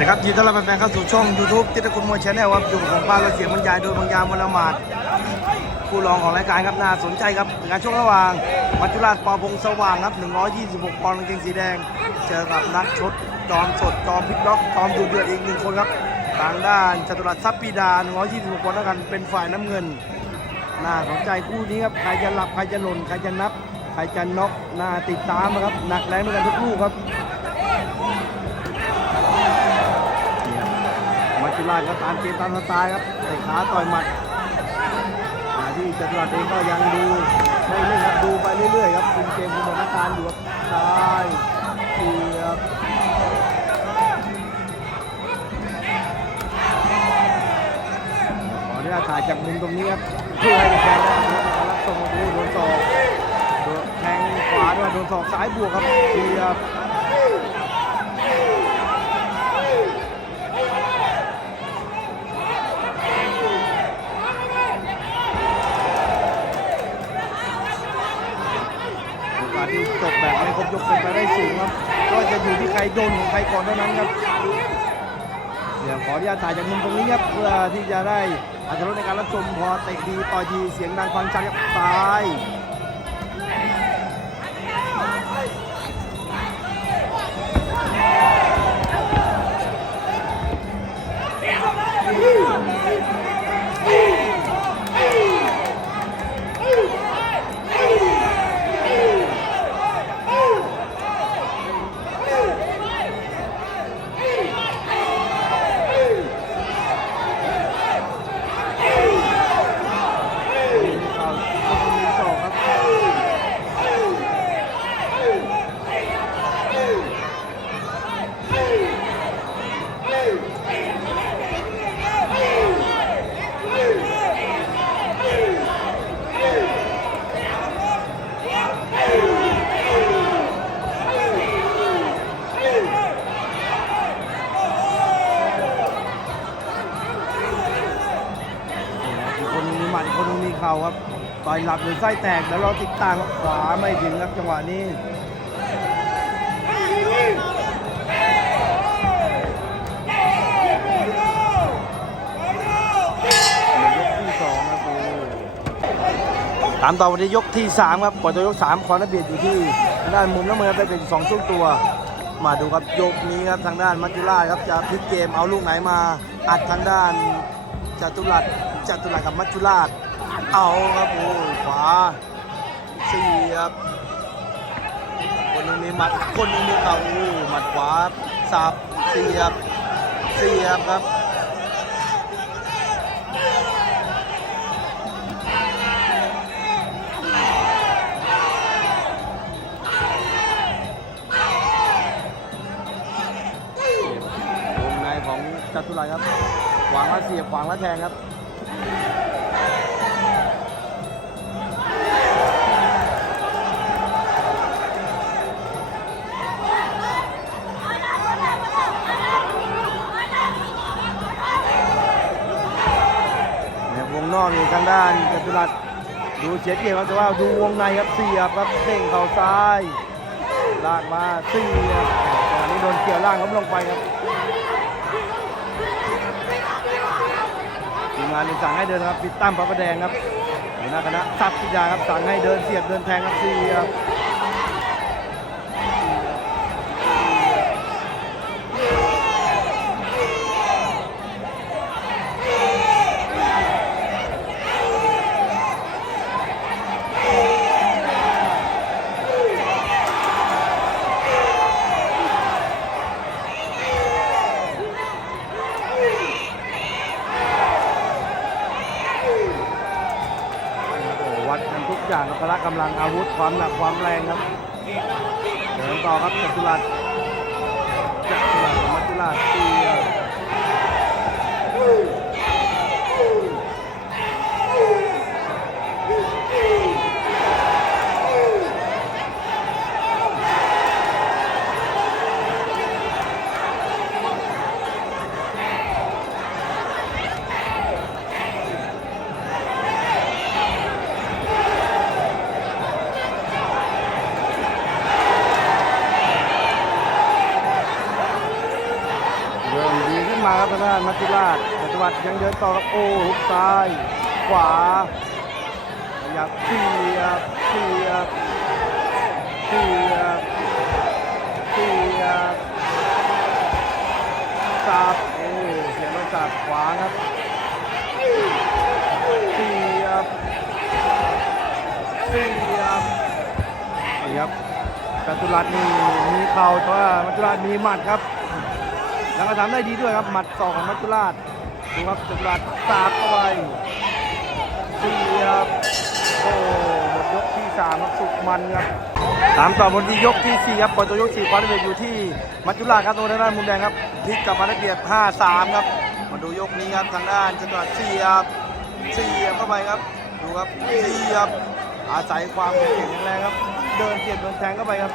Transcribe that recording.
นะครับยินดีต้อนรับแฟนๆเข้าสู่ช่อง YouTube ติตะคุณมวยชาแนลครับอยู่กับผมป้าเราเสียงบรรยายโดยบางยามลมาดผู้รองของรายการครับน่าสนใจครับงานช่วงระหว่างมัจจุราชปอพงสว่างครับ 126 ปอนด์กางเกงสีแดง เจอกับนักชดจอมสดจอมพิกล็อกจอมดูเดือดอีกหนึ่งคนครับทางด้านจตุรัสทรัพย์ปีดา 126 ปอนด์เท่ากันเป็นฝ่ายน้ำเงิน น่าสนใจคู่นี้ครับใครจะหลับใครจะหล่นใครจะนับ ใครจะน็อกน่าติดตามนะครับหนักแรงด้วยกันทุกลูกครับ ราชก็ตามเกมตามสไตล์ครับเตะขาต่อยหมัดที่จตุรัสเองก็ยังดูไม่เล่นครับดูไปเรื่อยๆครับคุมเกมคุมสถานการณ์อยู่ครับซ้ายเสียบขออนุญาตถ่ายจากมุมตรงนี้ครับเพื่อให้แฟนได้รับส่งมาดูโดนศอกโดนแทงขวาด้วยโดนศอกซ้ายบวกครับเสียบ โอกาสที่จบแบบไม่ครบยกเป็นไปได้สูงครับ ก็จะอยู่ที่ใคร โดนของใครก่อนเท่านั้นครับเดี๋ยวขออนุญาตถ่ายจากมุมตรงนี้ครับเพื่อที่จะได้อาจจะลดในการรับชมพอเตะดีต่อยดีเสียงดังฟังชัดครับซ้าย หมัดคนนึงมีเข่าครับต่อยหลับหรือไส้แตกแล้วเราติดตามขวาไม่ถึงครับจังหวะนี้ยกที่สองครับดูตามต่อวันนี้ยกที่สามครับก่อนจะยกสามคอนเบียดอยู่ที่ด้านมุมน้ำเงินได้เป็นสองช่วงตัว มาดูครับยกนี้ครับทางด้านมัจจุราชครับจะพลิกเกมเอาลูกไหนมาอัดทางด้าน จตุรัสจตุรัสกับมัจจุราช เอาครับโอ้ยขวาเสียบคนนึงมีหมัดคนนึงมีเข่าอู้หมัดขวาสับเสียบเสียบครับวงในของจัตุรัสครับ ขวางแล้วเสียบขวางแล้วแทงครับนี่ยวงนอกนี่ทางด้านจตุรัสดูเฉียดเกี่ยครับแต่ว่าดูวงในครับเสียบครับเด้งเข่าซ้ายลากมาเสียบตอนนี้โดนเกี่ยวล่างครับลงไปครับ ทีมงานนี่สั่งให้เดินครับปิดตั้มพระประแดงครับหัวหน้าคณะทัพพิยาครับสั่งให้เดินเสียบเดินแทงครับเสียบ กำลังอาวุธความหนักความแรงครับเดินต่อครับจัตุรัสจัตุรัสมัจจุราชเสียบ เริ่มดีขึ้นมาครับ ทางด้านมัจจุราชมัจจุราชยังเดินต่อครับโอ้หุกซ้าย ขวาขยับเสียบเสียบเสียบเสียบสับโอ้เสียบแล้วสับขวาครับเสียบเสียบนี่ครับมัจจุราชนี่มีเข่าแต่ว่ามัจจุราชมีหมัดครับ แล้วก็ทำได้ดีด้วยครับ หมัดศอกของมัจจุราชดูครับมัจจุราชสาบเข้าไปเสียบโอ้หมดยกที่สามครับสุกมันครับตามต่อบนที่ยกที่สี่ครับปล่อยตัวยกสี่ความเวทอยู่ที่มัจจุราชครับตรงด้านมุมแดงครับพลิกกลับมาได้เปรียบห้าสามครับมาดูยกนี้ครับทางด้านจังหวัดเสียบเสียบเข้าไปครับ ดูครับเสียบอาศัยความแข็งแรงครับ เดินเสียบเดินแทงเข้าไปครับ